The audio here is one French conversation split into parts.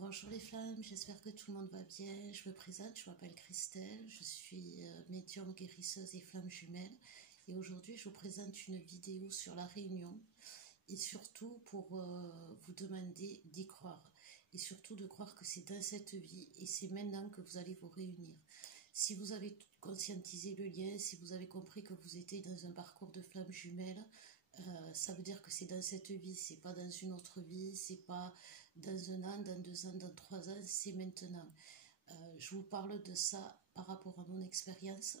Bonjour les femmes, j'espère que tout le monde va bien. Je me présente, je m'appelle Christelle, je suis médium guérisseuse et flamme jumelle. Et aujourd'hui, je vous présente une vidéo sur la réunion et surtout pour vous demander d'y croire. Et surtout de croire que c'est dans cette vie et c'est maintenant que vous allez vous réunir. Si vous avez conscientisé le lien, si vous avez compris que vous étiez dans un parcours de flamme jumelle, ça veut dire que c'est dans cette vie, c'est pas dans une autre vie, c'est pas dans un an, dans 2 ans, dans 3 ans, c'est maintenant. Je vous parle de ça par rapport à mon expérience,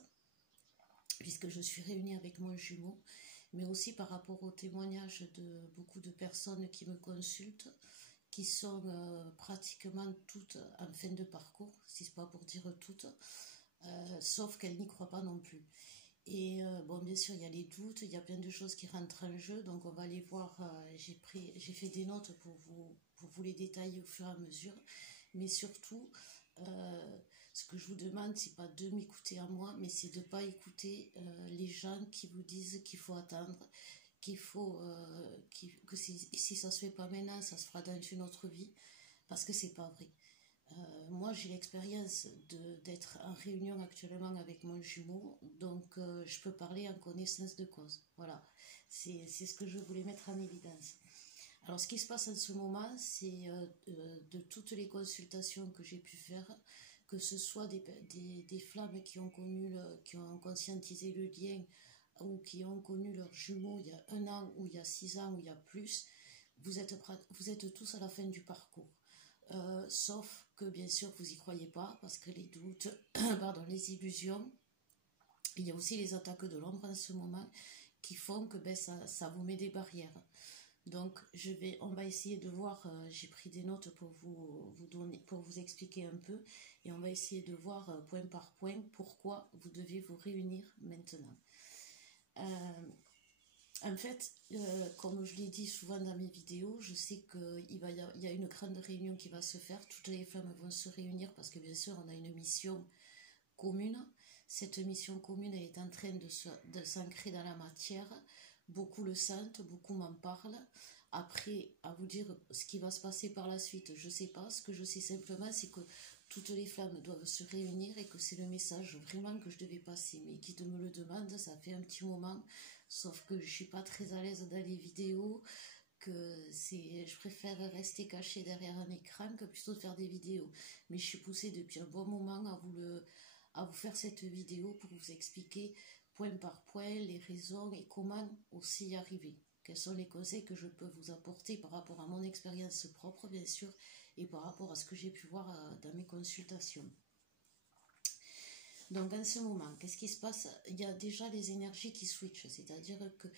puisque je suis réunie avec mon jumeau, mais aussi par rapport aux témoignages de beaucoup de personnes qui me consultent, qui sont pratiquement toutes en fin de parcours, si ce n'est pas pour dire toutes, sauf qu'elles n'y croient pas non plus. Et bon, bien sûr, il y a les doutes, il y a plein de choses qui rentrent en jeu, donc on va les voir. J'ai fait des notes pour vous les détailler au fur et à mesure. Mais surtout, ce que je vous demande, c'est pas de m'écouter à moi, mais c'est de ne pas écouter les gens qui vous disent qu'il faut attendre, que si ça se fait pas maintenant, ça se fera dans une autre vie, parce que c'est pas vrai. Moi, j'ai l'expérience d'être en réunion actuellement avec mon jumeau, donc je peux parler en connaissance de cause. Voilà, c'est ce que je voulais mettre en évidence. Alors, ce qui se passe en ce moment, c'est de toutes les consultations que j'ai pu faire, que ce soit des flammes qui ont qui ont conscientisé le lien ou qui ont connu leur jumeau il y a 1 an ou il y a 6 ans ou il y a plus, vous êtes tous à la fin du parcours. Sauf que bien sûr vous y croyez pas parce que les doutes, pardon, les illusions, il y a aussi les attaques de l'ombre en ce moment qui font que ça vous met des barrières. Donc on va essayer de voir, j'ai pris des notes pour vous donner, pour vous expliquer un peu, et on va essayer de voir point par point pourquoi vous devez vous réunir maintenant. En fait, comme je l'ai dit souvent dans mes vidéos, je sais qu'il y a une grande réunion qui va se faire. Toutes les femmes vont se réunir parce que bien sûr, on a une mission commune. Cette mission commune, elle est en train de s'ancrer dans la matière. Beaucoup le sentent, beaucoup m'en parlent. Après, à vous dire ce qui va se passer par la suite, je ne sais pas. Ce que je sais simplement, c'est que toutes les femmes doivent se réunir et que c'est le message vraiment que je devais passer. Mais qui me le demande, ça fait un petit moment. Sauf que je ne suis pas très à l'aise dans les vidéos, je préfère rester cachée derrière un écran que plutôt de faire des vidéos. Mais je suis poussée depuis un bon moment à vous faire cette vidéo pour vous expliquer point par point les raisons et comment aussi y arriver. Quels sont les conseils que je peux vous apporter par rapport à mon expérience propre, bien sûr, et par rapport à ce que j'ai pu voir dans mes consultations. Donc en ce moment, qu'est-ce qui se passe? Il y a déjà les énergies qui switchent, c'est-à-dire que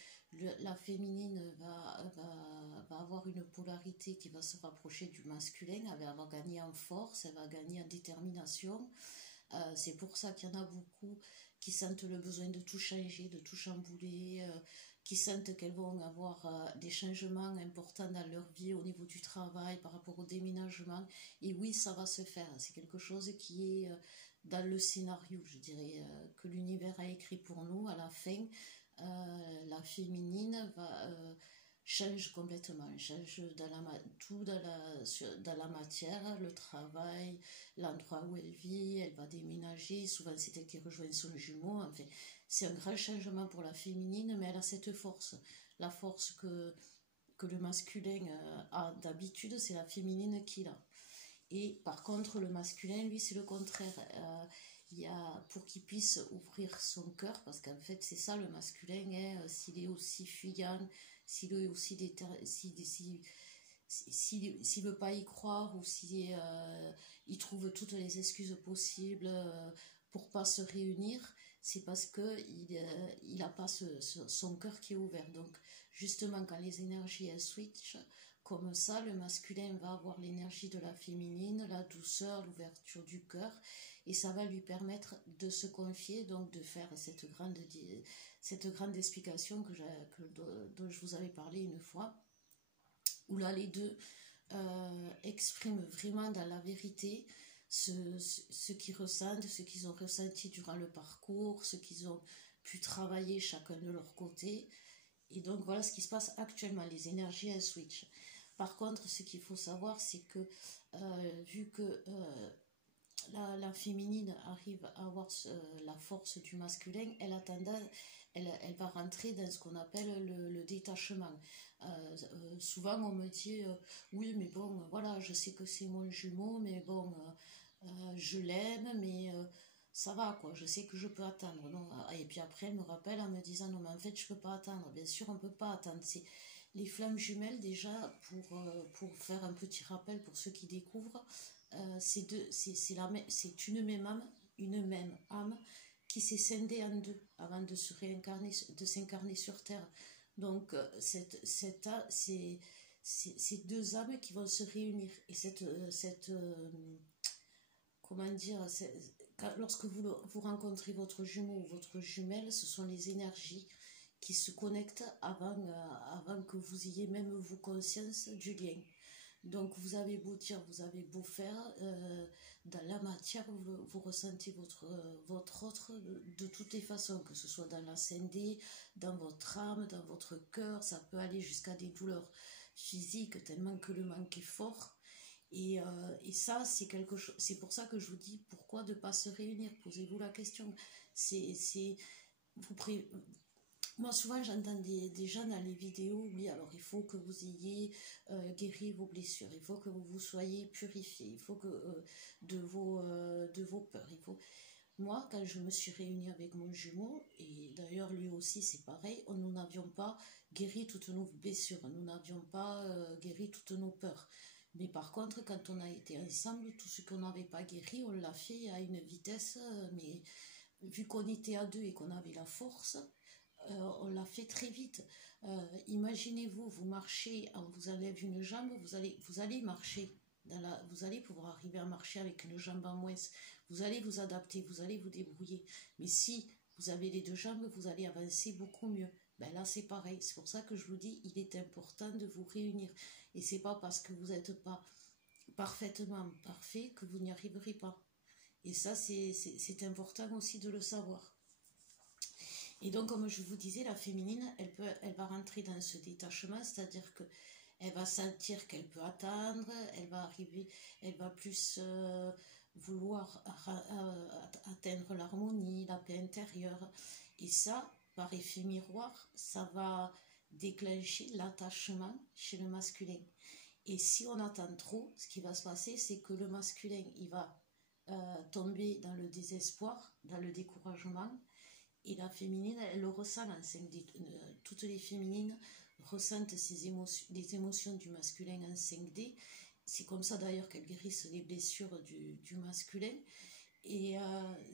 la féminine va avoir une polarité qui va se rapprocher du masculin, elle va gagner en force, elle va gagner en détermination. C'est pour ça qu'il y en a beaucoup qui sentent le besoin de tout changer, de tout chambouler, qui sentent qu'elles vont avoir des changements importants dans leur vie au niveau du travail par rapport au déménagement. Et oui, ça va se faire. C'est quelque chose qui est dans le scénario, je dirais, que l'univers a écrit pour nous. À la fin, la féminine change complètement, change tout dans la matière, le travail, l'endroit où elle vit, elle va déménager, souvent c'est elle qui rejoint son jumeau, enfin, c'est un grand changement pour la féminine, mais elle a cette force, la force que le masculin a d'habitude, c'est la féminine qui l'a. Et par contre, le masculin, lui, c'est le contraire. Pour qu'il puisse ouvrir son cœur, parce qu'en fait, c'est ça le masculin, hein, s'il est aussi fuyant, s'il est aussi s'il veut pas y croire ou s'il il trouve toutes les excuses possibles pour pas se réunir, c'est parce que il a pas son cœur qui est ouvert. Donc justement, quand les énergies elles switchent comme ça, le masculin va avoir l'énergie de la féminine, la douceur, l'ouverture du cœur, et ça va lui permettre de se confier, donc de faire cette grande explication dont je vous avais parlé une fois, où là les deux expriment vraiment dans la vérité ce qu'ils ressentent, ce qu'ils ont ressenti durant le parcours, ce qu'ils ont pu travailler chacun de leur côté. Et donc voilà ce qui se passe actuellement, les énergies elles switchent. Par contre, ce qu'il faut savoir, c'est que vu que la féminine arrive à avoir la force du masculin, elle va rentrer dans ce qu'on appelle le détachement. Souvent, on me dit oui, mais bon, voilà, je sais que c'est mon jumeau, mais bon, je l'aime, mais ça va, quoi, je sais que je peux attendre. Non. Et puis après, elle me rappelle en me disant non, mais en fait, je peux pas attendre. Bien sûr, on peut pas attendre. C'est les flammes jumelles, déjà, pour faire un petit rappel pour ceux qui découvrent, c'est une même âme qui s'est scindée en deux avant de se réincarner, de s'incarner sur Terre. Donc, c'est deux âmes qui vont se réunir. Et comment dire, lorsque vous rencontrez votre jumeau ou votre jumelle, ce sont les énergies qui se connectent avant que vous ayez même vous conscience du lien. Donc vous avez beau dire, vous avez beau faire, dans la matière, vous ressentez votre autre de toutes les façons, que ce soit dans la 5D, dans votre âme, dans votre cœur, ça peut aller jusqu'à des douleurs physiques tellement que le manque est fort. Et ça, c'est quelque chose. C'est pour ça que je vous dis pourquoi de ne pas se réunir. Posez-vous la question. Vous Moi, souvent, j'entends des gens dans les vidéos, oui, alors il faut que vous ayez guéri vos blessures, il faut que vous vous soyez purifié, il faut que de vos peurs, Moi, quand je me suis réunie avec mon jumeau, et d'ailleurs lui aussi c'est pareil, nous n'avions pas guéri toutes nos blessures, nous n'avions pas guéri toutes nos peurs. Mais par contre, quand on a été ensemble, tout ce qu'on n'avait pas guéri, on l'a fait à une vitesse, mais vu qu'on était à deux et qu'on avait la force, on l'a fait très vite. Imaginez-vous, vous marchez, on vous enlève une jambe, vous allez marcher. Vous allez pouvoir arriver à marcher avec une jambe en moins. Vous allez vous adapter, vous allez vous débrouiller. Mais si vous avez les deux jambes, vous allez avancer beaucoup mieux. Ben là, c'est pareil. C'est pour ça que je vous dis, il est important de vous réunir. Et c'est pas parce que vous n'êtes pas parfaitement parfait que vous n'y arriverez pas. Et ça, c'est important aussi de le savoir. Et donc, comme je vous disais, la féminine, elle va rentrer dans ce détachement, c'est-à-dire que elle va sentir qu'elle peut attendre, elle va plus vouloir atteindre l'harmonie, la paix intérieure. Et ça, par effet miroir, ça va déclencher l'attachement chez le masculin. Et si on attend trop, ce qui va se passer, c'est que le masculin, il va tomber dans le désespoir, dans le découragement. Et la féminine, elle le ressent en 5D. Toutes les féminines ressentent les émotions du masculin en 5D. C'est comme ça d'ailleurs qu'elles guérissent les blessures du masculin. Et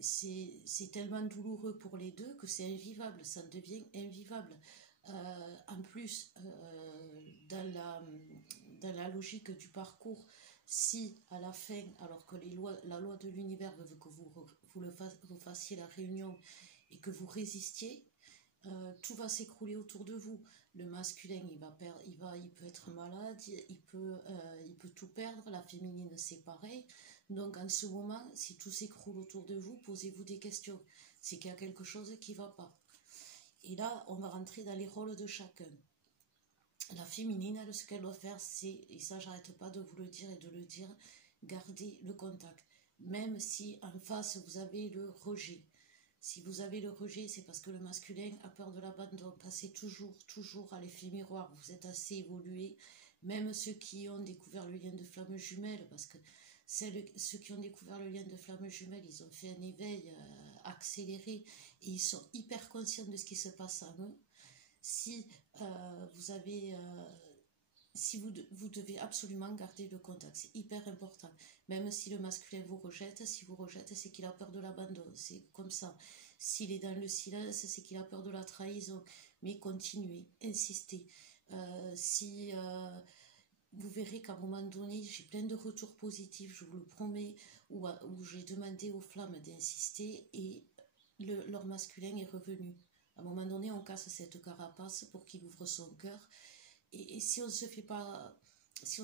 c'est tellement douloureux pour les deux que c'est invivable, ça devient invivable. En plus, dans la logique du parcours, si à la fin, alors que la loi de l'univers veut que vous fassiez la réunion et que vous résistiez, tout va s'écrouler autour de vous. Le masculin, il peut être malade, il peut tout perdre. La féminine, c'est pareil. Donc, en ce moment, si tout s'écroule autour de vous, posez-vous des questions. C'est qu'il y a quelque chose qui ne va pas. Et là, on va rentrer dans les rôles de chacun. La féminine, elle, ce qu'elle doit faire, c'est, et ça, j'arrête pas de vous le dire et de le dire, garder le contact. Même si en face, vous avez le rejet. Si vous avez le rejet, c'est parce que le masculin a peur de l'abandon. Passez toujours à l'effet miroir. Vous êtes assez évolué. Même ceux qui ont découvert le lien de flamme jumelle, parce que ceux qui ont découvert le lien de flamme jumelle, ils ont fait un éveil accéléré et ils sont hyper conscients de ce qui se passe en eux. Si vous devez absolument garder le contact, c'est hyper important. Même si le masculin vous rejette, si vous rejette, c'est qu'il a peur de l'abandon. C'est comme ça. S'il est dans le silence, c'est qu'il a peur de la trahison. Mais continuez, insistez. Vous verrez qu'à un moment donné, j'ai plein de retours positifs, je vous le promets, où j'ai demandé aux flammes d'insister et leur masculin est revenu. À un moment donné, on casse cette carapace pour qu'il ouvre son cœur. Et si on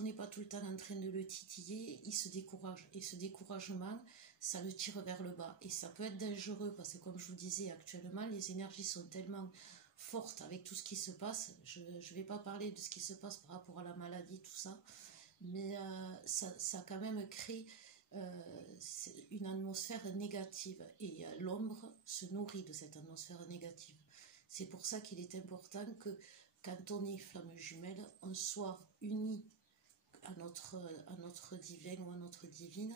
n'est pas tout le temps en train de le titiller, il se décourage. Et ce découragement, ça le tire vers le bas. Et ça peut être dangereux parce que, comme je vous disais, actuellement, les énergies sont tellement forte avec tout ce qui se passe. Je ne vais pas parler de ce qui se passe par rapport à la maladie, tout ça, mais ça quand même crée une atmosphère négative et l'ombre se nourrit de cette atmosphère négative. C'est pour ça qu'il est important que quand on est flamme jumelle, on soit unis à notre divin ou à notre divine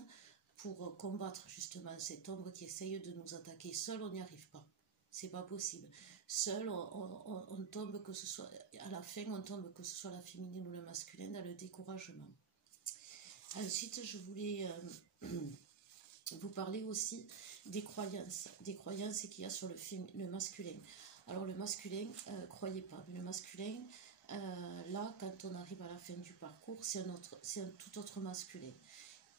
pour combattre justement cette ombre qui essaye de nous attaquer. Seul, on n'y arrive pas. C'est pas possible. Seul, on tombe, que ce soit à la fin, on tombe, que ce soit la féminine ou le masculin, dans le découragement. Ensuite, je voulais vous parler aussi des croyances qu'il y a sur le masculin. Alors le masculin, croyez pas, mais le masculin, là, quand on arrive à la fin du parcours, c'est un tout autre masculin.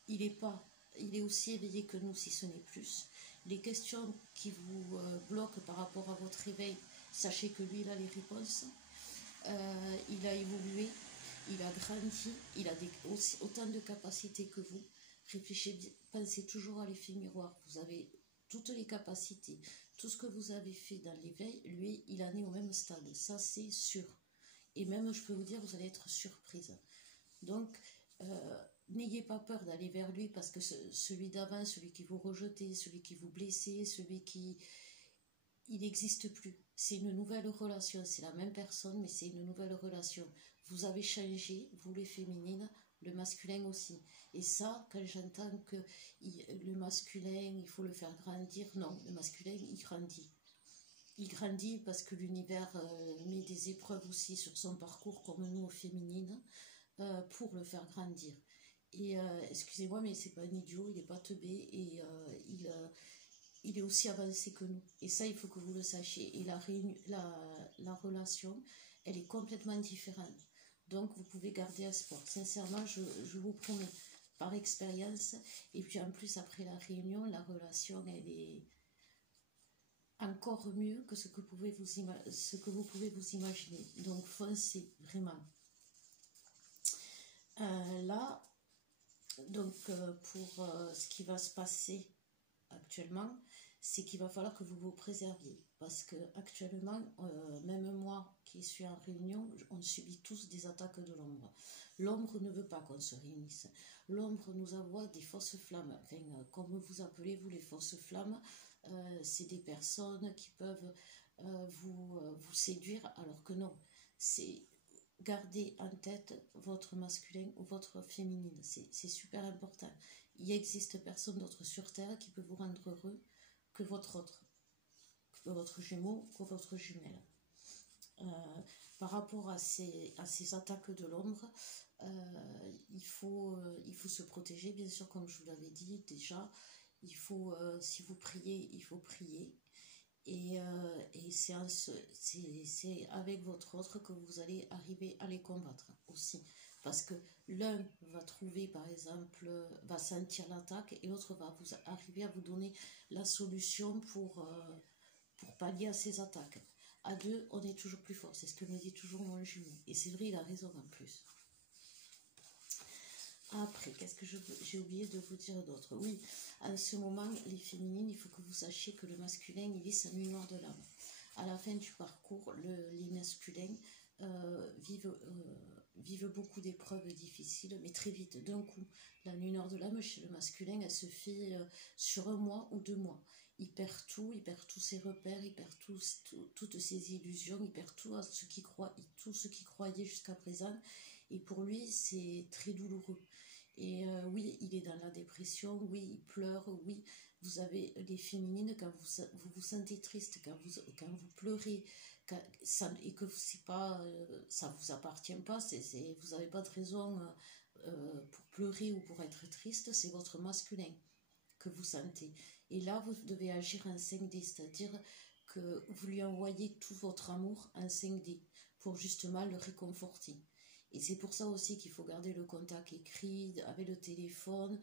Il est aussi éveillé que nous, si ce n'est plus. Les questions qui vous bloquent par rapport à votre réveil, sachez que lui, il a les réponses. Il a évolué, il a grandi, il a autant de capacités que vous. Réfléchissez, pensez toujours à l'effet miroir. Vous avez toutes les capacités, tout ce que vous avez fait dans l'éveil, lui, il en est au même stade. Ça, c'est sûr. Et même, je peux vous dire, vous allez être surprise. Donc, n'ayez pas peur d'aller vers lui, parce que celui d'avant, celui qui vous rejetez, celui qui vous blessait, celui qui... il n'existe plus. C'est une nouvelle relation. C'est la même personne, mais c'est une nouvelle relation. Vous avez changé, vous les féminines, le masculin aussi. Et ça, quand j'entends que le masculin, il faut le faire grandir, non, le masculin, il grandit. Il grandit parce que l'univers met des épreuves aussi sur son parcours, comme nous, aux féminines, pour le faire grandir. Et excusez-moi, mais c'est pas un idiot, il n'est pas teubé, et il est aussi avancé que nous. Et ça, il faut que vous le sachiez. Et la relation, elle est complètement différente. Donc, vous pouvez garder espoir. Sincèrement, je vous promets, par expérience. Et puis, en plus, après la réunion, la relation, elle est encore mieux que ce que vous pouvez vous imaginer. Donc, foncez, vraiment. Là, donc, pour ce qui va se passer actuellement, c'est qu'il va falloir que vous vous préserviez, parce que actuellement, même moi qui suis en réunion, on subit tous des attaques de l'ombre. L'ombre ne veut pas qu'on se réunisse. L'ombre nous envoie des fausses flammes. Enfin, comme vous appelez, vous, les fausses flammes, c'est des personnes qui peuvent vous séduire, alors que non. C'est garder en tête votre masculin ou votre féminine. C'est super important. Il existe personne d'autre sur Terre qui peut vous rendre heureux que votre jumeau, que votre jumelle. Par rapport à ces attaques de l'ombre, il faut se protéger, bien sûr, comme je vous l'avais dit déjà. Il faut, si vous priez, il faut prier. Et c'est avec votre autre que vous allez arriver à les combattre aussi. Parce que l'un va trouver, par exemple, va sentir l'attaque, et l'autre va arriver à vous donner la solution pour pallier à ces attaques. À deux, on est toujours plus fort. C'est ce que me dit toujours mon jumeau. Et c'est vrai, il a raison en plus. Après, qu'est-ce que j'ai oublié de vous dire d'autre? Oui, en ce moment, les féminines, il faut que vous sachiez que le masculin, il est sa nuit noire de l'âme. À la fin du parcours, les masculins vivent beaucoup d'épreuves difficiles, mais très vite, d'un coup. La nuit noire de l'âme, chez le masculin, elle se fait sur 1 mois ou 2 mois. Il perd tous ses repères, il perd toutes ses illusions, il perd tout ce qu'il croyait jusqu'à présent. Et pour lui, c'est très douloureux. Et oui, il est dans la dépression, oui, il pleure, oui. Vous avez les féminines, quand vous vous sentez triste, quand vous pleurez, et que ça vous appartient pas, vous n'avez pas de raison pour pleurer ou pour être triste, c'est votre masculin que vous sentez. Et là, vous devez agir en 5D, c'est-à-dire que vous lui envoyez tout votre amour en 5D pour justement le réconforter. Et c'est pour ça aussi qu'il faut garder le contact écrit avec le téléphone,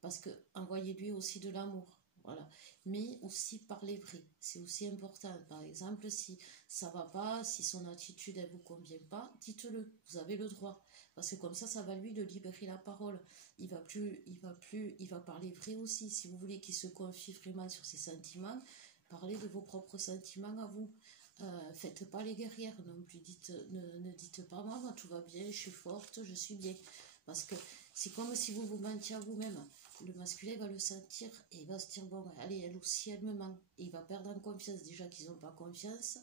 parce que envoyez-lui aussi de l'amour, voilà. Mais aussi parlez vrai, c'est aussi important. Par exemple, si ça va pas, si son attitude elle vous convient pas, dites-le, vous avez le droit, parce que comme ça va lui de libérer la parole. Il va parler vrai aussi. Si vous voulez qu'il se confie vraiment sur ses sentiments, parlez de vos propres sentiments à vous. Faites pas les guerrières non plus, ne dites pas moi tout va bien, je suis forte, je suis bien. Parce que c'est comme si vous vous mentiez à vous-même. Le masculin va le sentir et il va se dire bon, allez, elle aussi, elle me ment. Et il va perdre en confiance. Déjà qu'ils n'ont pas confiance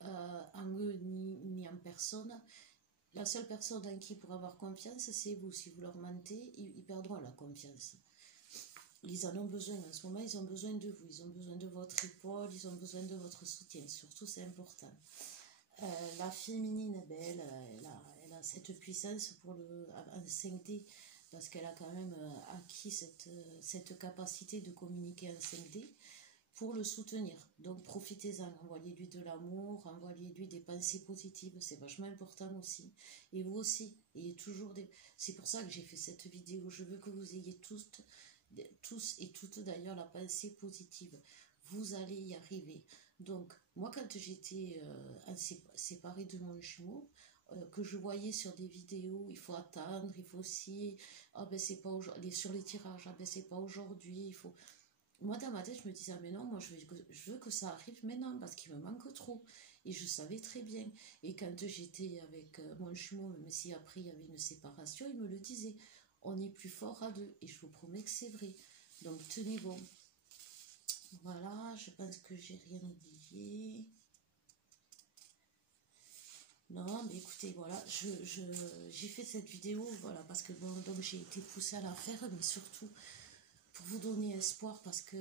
en eux ni en personne. La seule personne en qui ils pourront avoir confiance, c'est vous. Si vous leur mentez, ils perdront la confiance. Ils en ont besoin en ce moment, ils ont besoin de vous, ils ont besoin de votre épaule, ils ont besoin de votre soutien, surtout c'est important. La féminine, ben, elle a cette puissance pour en 5D, parce qu'elle a quand même acquis cette capacité de communiquer en 5D pour le soutenir. Donc profitez-en, envoyez-lui de l'amour, envoyez-lui des pensées positives, c'est vachement important aussi. Et vous aussi, ayez toujours des... C'est pour ça que j'ai fait cette vidéo, je veux que vous ayez tous et toutes d'ailleurs la pensée positive. Vous allez y arriver. Donc, moi, quand j'étais séparée de mon jumeau, que je voyais sur des vidéos, il faut attendre, il faut aussi, ah ben c'est pas aujourd'hui, sur les tirages, ah ben c'est pas aujourd'hui, il faut. Moi, dans ma tête, je me disais, ah, mais non, moi je veux que ça arrive maintenant parce qu'il me manque trop. Et je savais très bien. Et quand j'étais avec mon jumeau, même si après il y avait une séparation, il me le disait, on est plus fort à deux. Et je vous promets que c'est vrai. Donc tenez bon. Voilà, je pense que j'ai rien oublié. Non, mais écoutez, voilà, j'ai fait cette vidéo, voilà, parce que bon, donc j'ai été poussée à la faire, mais surtout pour vous donner espoir, parce que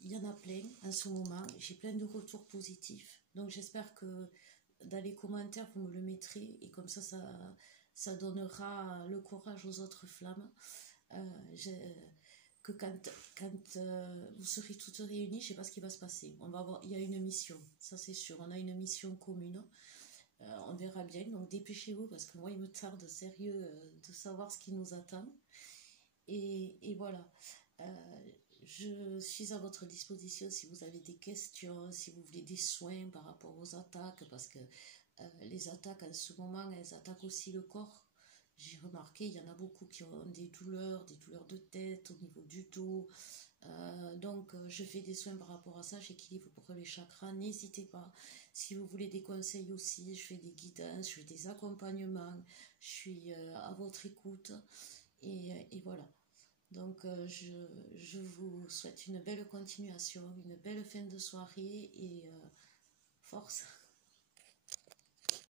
il y en a plein en ce moment, j'ai plein de retours positifs, donc j'espère que dans les commentaires vous me le mettrez, et comme ça donnera le courage aux autres flammes, que quand vous serez toutes réunies, je sais pas ce qui va se passer, il y a une mission, ça c'est sûr, on a une mission commune. On verra bien, donc dépêchez-vous parce que moi il me tarde sérieux de savoir ce qui nous attend. Et voilà, je suis à votre disposition si vous avez des questions, si vous voulez des soins par rapport aux attaques, parce que les attaques en ce moment, elles attaquent aussi le corps. J'ai remarqué, il y en a beaucoup qui ont des douleurs de tête au niveau du dos. Donc, je fais des soins par rapport à ça, j'équilibre pour les chakras. N'hésitez pas. Si vous voulez des conseils aussi, je fais des guidances, je fais des accompagnements, je suis à votre écoute. Et voilà. Donc, je vous souhaite une belle continuation, une belle fin de soirée et force.